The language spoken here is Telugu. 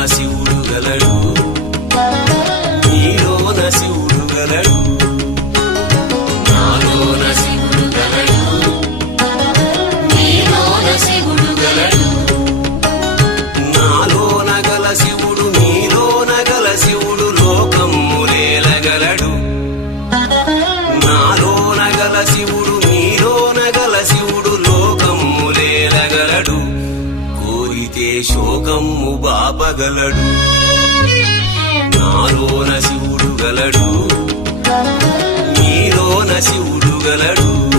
శివుడు గలడు నీలోన శివుడు గలడు నాలోన శివుడు గలడు నీలోన శివుడు గలడు నాలోన గల శివుడు నీలోన గల శివుడు లోకములేలగలడు నాలోన గల శివుడు నీలోన గల శివుడు లోకములేలగలడు కోరితే శోకము బాపగలడు నాలోన శివుడు గలడు నీలోన శివుడు గలడు